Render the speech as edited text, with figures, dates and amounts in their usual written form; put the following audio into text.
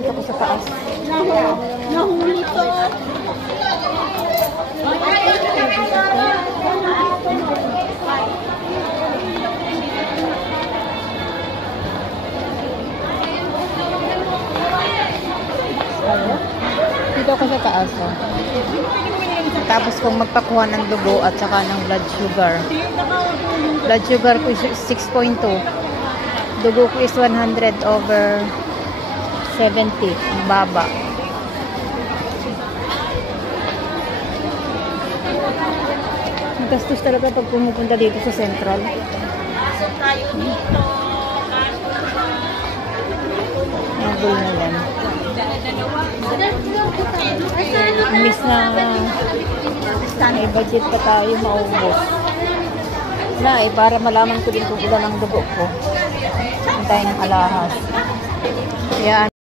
Dito ko sa taas. Nahuli to. Dito ko sa taas. Oh. Tapos kung magpakuha ng dugo at saka ng blood sugar. Blood sugar ko is 6.2. Dugo ko is 100/70. Ang baba. Gastos talaga pag pumupunta dito sa Central. Pasok tayo dito. Nagul na lang. Imbis na may budget pa tayo maubos. Na para malaman ko din kung ilan ang dugo ko. Tayo ng alahas. Kaya